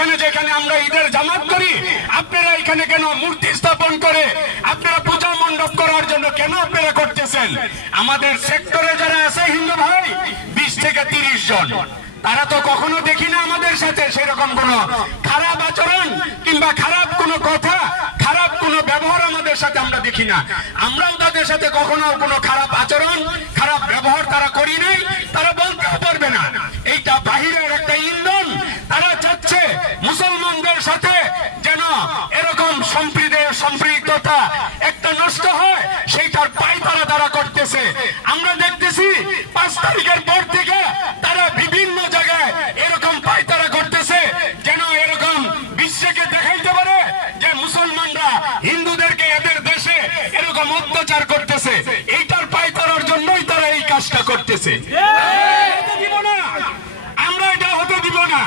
এখানে যেখানে আমরা ঈদের জামাত করি, আপনারা এখানে কেন মূর্তি স্থাপন করে আপনারা পূজা মণ্ডপ করার জন্য কেন আপনারা করতেছেন? আমাদের সেক্টরে যারা আছে হিন্দু ভাই 20 থেকে 30 জন, তারা তো কখনো দেখি না আমাদের সাথে সেরকম কোনো খারাপ আচরণ কিংবা খারাপ কোনো কথা, খারাপ কোনো ব্যবহার আমাদের সাথে আমরা দেখি না। আমরাও তাদের সাথে কখনো কোনো খারাপ আচরণ, খারাপ ব্যবহার তারা করি নাই, তারা বলতেও পারবে না। এইটা বাহিরের একটা ইন্ধন। তারা চাচ্ছে মুসলমানদের সাথে যেন এরকম সম্পৃক্ততা একটা নষ্ট হয়, সেইটার পায়তারা তারা করতেছে। আমরা দেখতেছি 5 তারিখের পর থেকে তারা বিভিন্ন জায়গায় এরকম পায়তারা করতেছে, যেন এরকম বিশ্বকে দেখাইতে পারে যে মুসলমানরা হিন্দুদেরকে এদের দেশে এরকম অত্যাচার করতেছে। এইটার পায়তারার জন্যই তারা এই কাজটা করতেছে। আমরা এটা হতে দিব না।